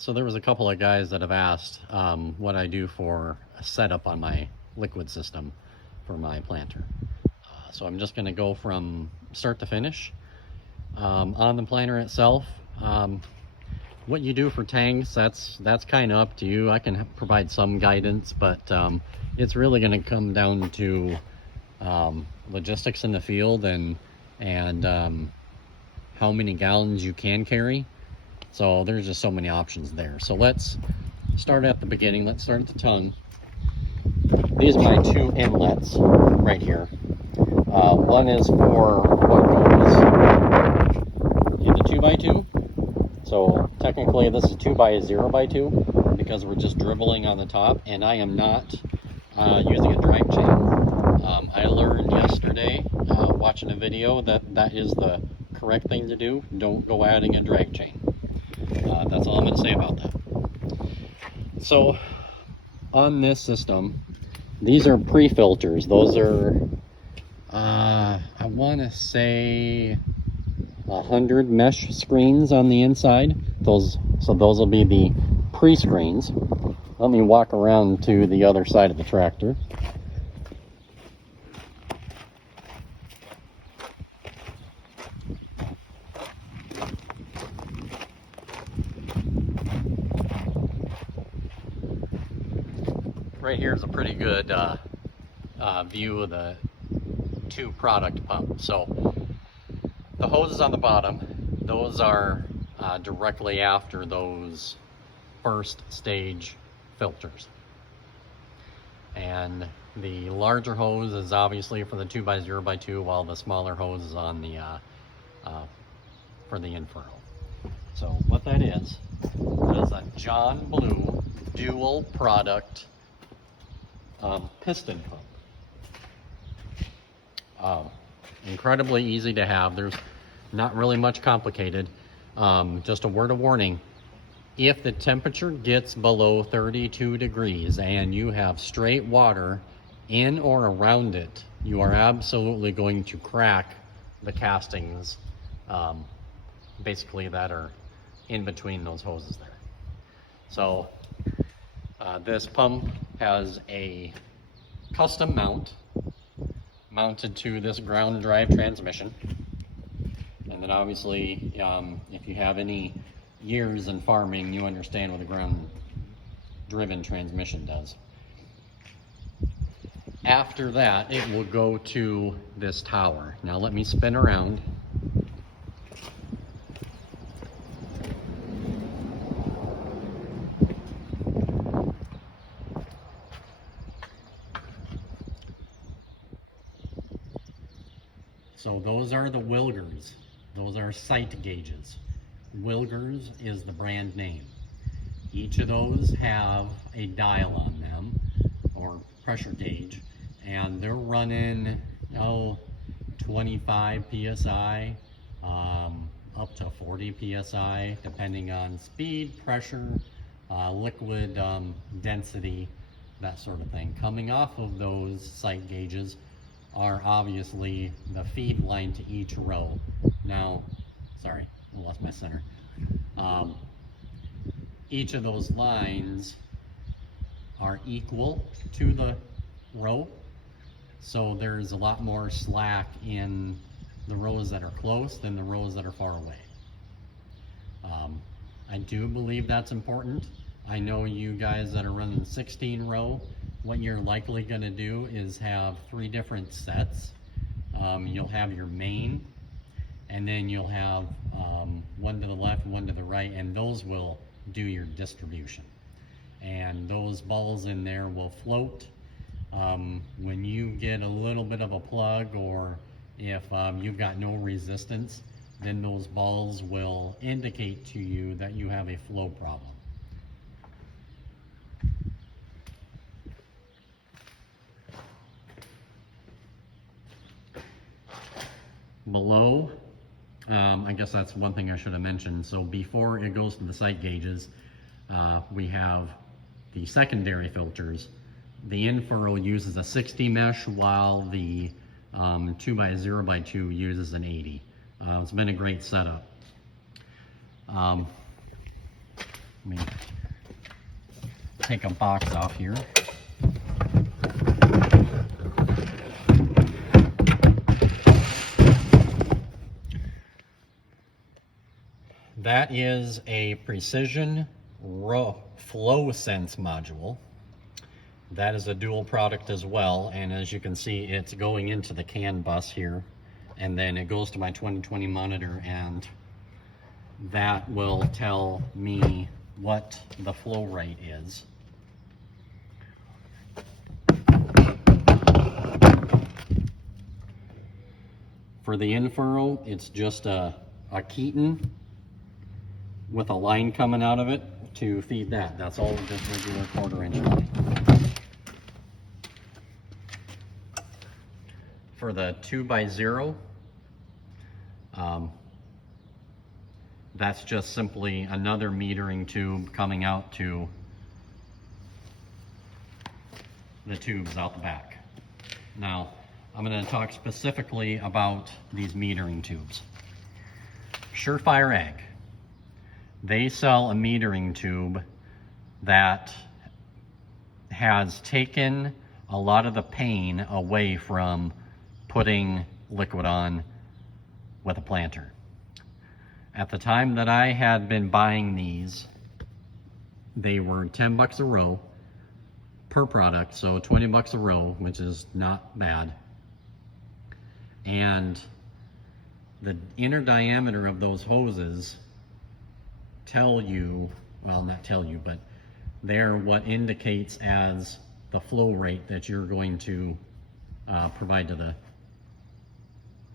So there was a couple of guys that have asked what I do for a setup on my liquid system for my planter. So I'm just going to go from start to finish. On the planter itself, what you do for tanks, that's kind of up to you. I can provide some guidance, but it's really going to come down to logistics in the field and how many gallons you can carry. So there's just so many options there. So let's start at the beginning. Let's start at the tongue. These are my two inlets right here. One is for what goes in the 2x2. So technically this is 2x0x2 because we're just dribbling on the top, and I am not using a drag chain. I learned yesterday watching a video that is the correct thing to do. Don't go adding a drag chain. That's all I'm going to say about that. So on this system, these are pre-filters. Those are, I want to say 100 mesh screens on the inside. So those will be the pre-screens. Let me walk around to the other side of the tractor. Right here is a pretty good view of the two product pumps. So the hoses on the bottom, those are directly after those first stage filters. And the larger hose is obviously for the 2x0x2, while the smaller hose is on the for the inferno. So what that is a John Blue dual product piston pump. Incredibly easy to have. There's not really much complicated. Just a word of warning: if the temperature gets below 32 degrees and you have straight water in or around it, you are absolutely going to crack the castings, basically, that are in between those hoses there. So this pump has a custom mount mounted to this ground drive transmission. And then obviously, if you have any years in farming, you understand what a ground driven transmission does. After that, it will go to this tower. Now let me spin around. So those are the Wilgers. Those are sight gauges. Wilgers is the brand name. Each of those have a dial on them, or pressure gauge, and they're running 25 psi up to 40 psi, depending on speed, pressure, liquid density, that sort of thing. Coming off of those sight gauges are obviously the feed line to each row. Now, sorry, I lost my center. Each of those lines are equal to the row, so there's a lot more slack in the rows that are close than the rows that are far away. I do believe that's important. I know you guys that are running 16 row, what you're likely going to do is have 3 different sets. You'll have your main, and then you'll have one to the left, one to the right, and those will do your distribution. And those balls in there will float. When you get a little bit of a plug, or if you've got no resistance, then those balls will indicate to you that you have a flow problem. Below, I guess that's one thing I should have mentioned. So before it goes to the sight gauges, we have the secondary filters. The in-furrow uses a 60 mesh, while the 2x0x2 uses an 80. It's been a great setup. Let me take a box off here. That is a Precision Flow Sense module. That is a dual product as well, and as you can see, it's going into the CAN bus here, and then it goes to my 2020 monitor, and that will tell me what the flow rate is. For the in-furrow, it's just a Keaton with a line coming out of it to feed that. That's all just regular 1/4 inch line. For the 2x0, that's just simply another metering tube coming out to the tubes out the back. Now, I'm going to talk specifically about these metering tubes. Surefire Ag. They sell a metering tube that has taken a lot of the pain away from putting liquid on with a planter. At the time that I had been buying these, they were 10 bucks a row per product, so 20 bucks a row, which is not bad. And the inner diameter of those hoses tell you, well, not tell you, but they're what indicates as the flow rate that you're going to provide to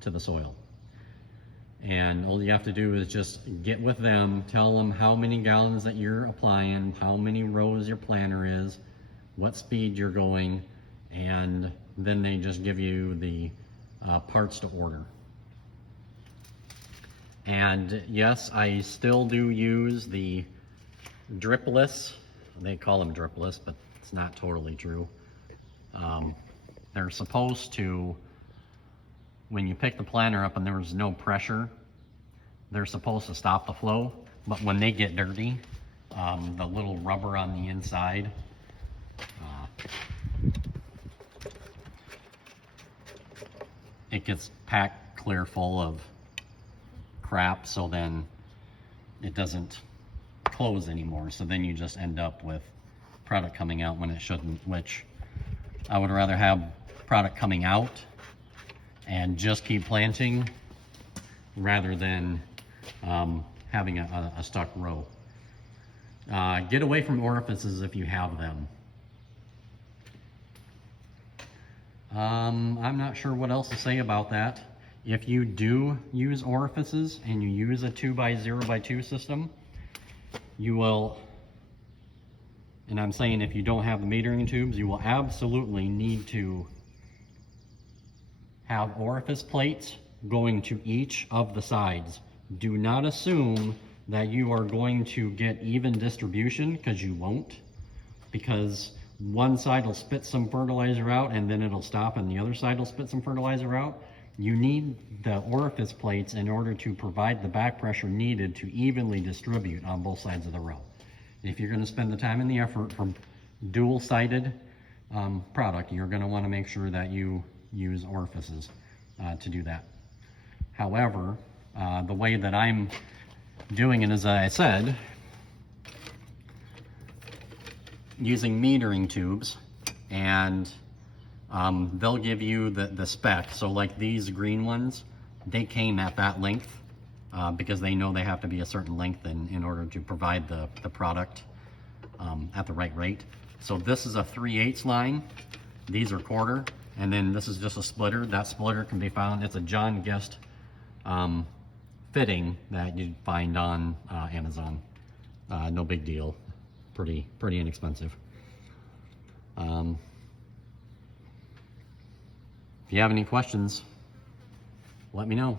the soil. And all you have to do is just get with them, tell them how many gallons that you're applying, how many rows your planter is, what speed you're going, and then they just give you the parts to order. And yes, I still do use the dripless. They call them dripless, but it's not totally true. They're supposed to, when you pick the planter up and there's no pressure, they're supposed to stop the flow. But when they get dirty, the little rubber on the inside, it gets packed clear full of crap, so then it doesn't close anymore. So then you just end up with product coming out when it shouldn't, which I would rather have product coming out and just keep planting rather than having a stuck row. Get away from orifices if you have them. I'm not sure what else to say about that. If you do use orifices and you use a 2x0x2 system, you will, and I'm saying if you don't have the metering tubes, you will absolutely need to have orifice plates going to each of the sides. Do not assume that you are going to get even distribution, because you won't, because one side will spit some fertilizer out and then it'll stop, and the other side will spit some fertilizer out. You need the orifice plates in order to provide the back pressure needed to evenly distribute on both sides of the row. If you're going to spend the time and the effort for dual-sided product, you're going to want to make sure that you use orifices to do that. However, the way that I'm doing it, as I said, using metering tubes, and they'll give you the spec. So like these green ones, they came at that length because they know they have to be a certain length in order to provide the product at the right rate. So this is a 3/8 line, these are 1/4, and then this is just a splitter. That splitter can be found, it's a John Guest fitting that you'd find on Amazon. No big deal, pretty inexpensive. If you have any questions, let me know.